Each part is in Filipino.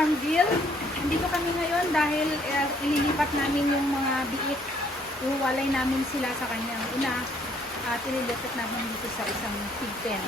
Farmville. Nandito kami ngayon dahil ililipat namin yung mga biik. Iwalay namin sila sa kanyang ina at ililipat namin dito sa isang pig pen.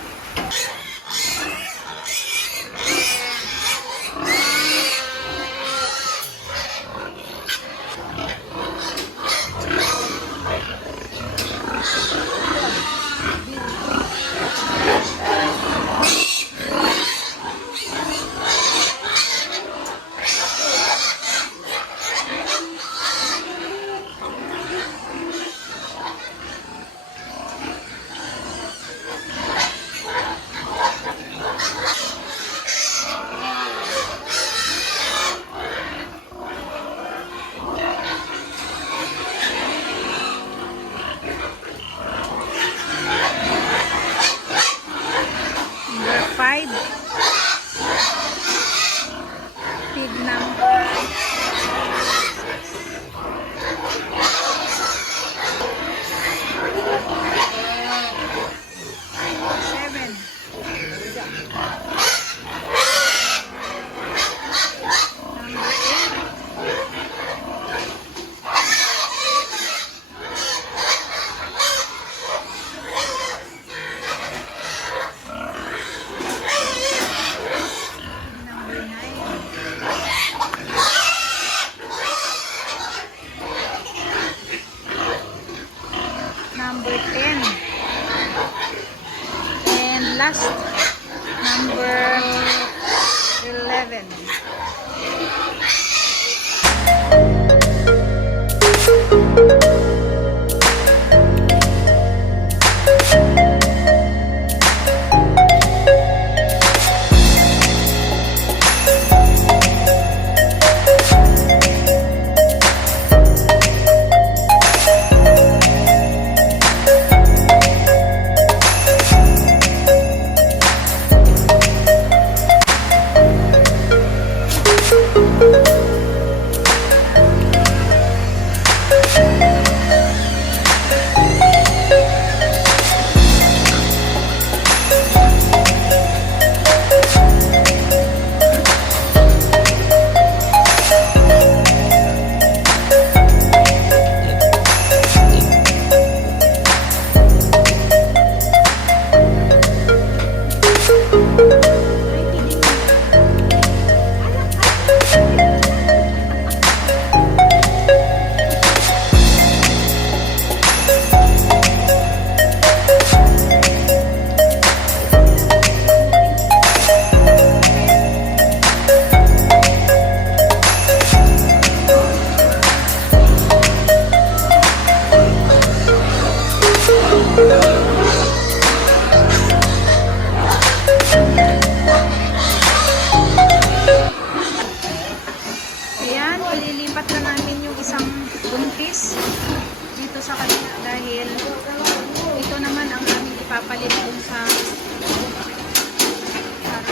Pig number 7. Number 10 and last number 11. Ayan, ililipat na namin yung isang buntis dito sa kanila dahil ito naman ang aming ipapalit dun sa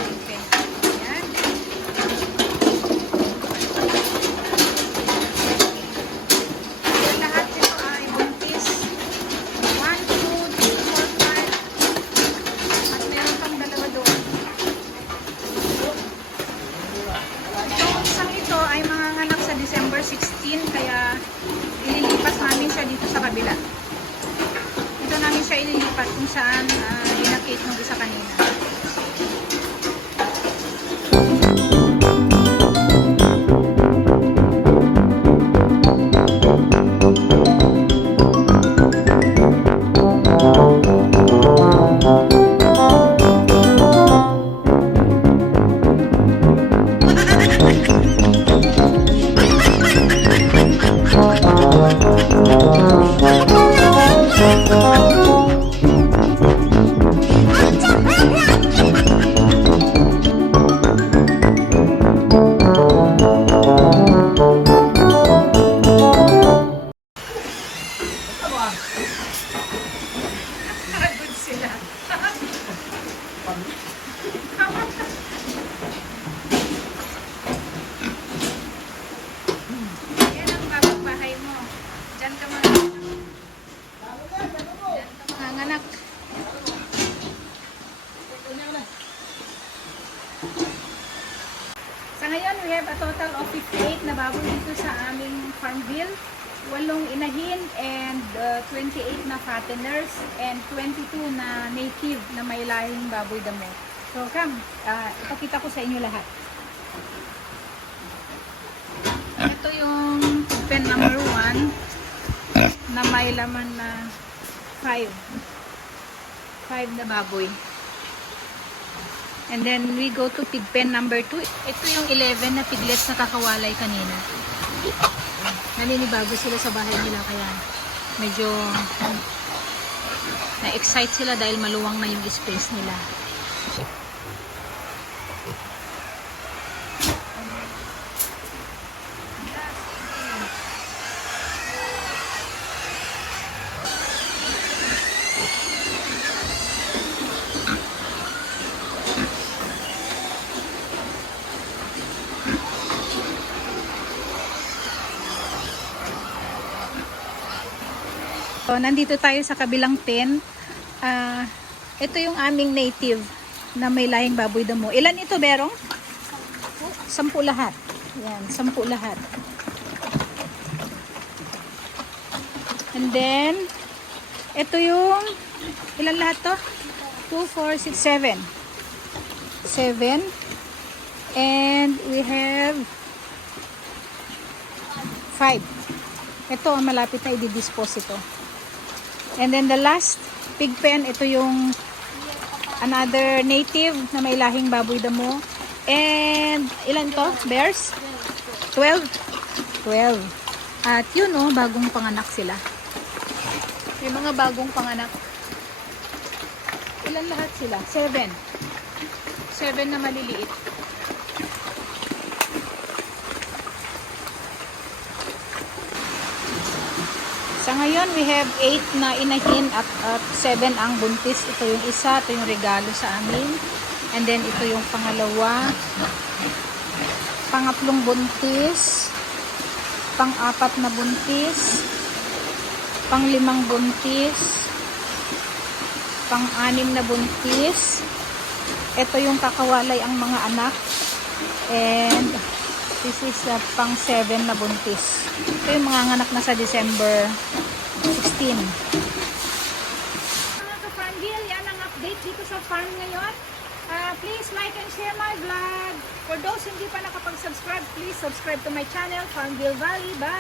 pig pen. Ayan. Ayan, lahat ito ay buntis. 1, 2, 3, 4, 5 at meron pang dalawa doon. Itong isang ito ay manganganak sa December 16 kaya ililipat namin siya dito sa kabila. Ito namin siya ililipat kung saan dinakate nung isa kanina. ngayon, we have a total of 58 na baboy dito sa aming Farmville. 8 inahin and 28 na fatteners and 22 na native na may lahing baboy damo. So, come, ipakita ko sa inyo lahat. Ito yung pen number 1 na may laman na 5 na baboy. And then we go to pig pen number 2. Ito yung 11 na piglets na kakawalay kanina. Naninibago sila sa bahay nila kaya medyo na-excite sila dahil maluwang na yung space nila. So, nandito tayo sa kabilang pen. Ito yung aming native na may lahing baboy damo. Ilan ito, Berong? 10 lahat. Yan, 10 lahat. And then, ito yung, ilan lahat to? 2, 4, 6, 7. 7. And we have 5. Ito, malapit na i-dispose ito. And then the last pig pen, ito yung another native na may lahing baboy damo. And ilan to? Bears? 12? 12. At yun oh, bagong panganak sila. Yung mga bagong panganak. Ilan lahat sila? 7. 7 na maliliit. Sa ngayon, we have 8 na inahin at 7 ang buntis. Ito yung isa, ito yung regalo sa amin. And then, ito yung pangalawa. Pangatlong buntis. Pang-apat na buntis. Pang-limang buntis. Pang-anim na buntis. Ito yung kakawalay ang mga anak. And this is pang-7 na buntis. Ito yung mga anak na sa December 16. Mga ka-Farmville, yan ang update dito sa farm ngayon. Please like and share my vlog. For those hindi pa nakapag-subscribe, please subscribe to my channel, Farmville Valley. Bye!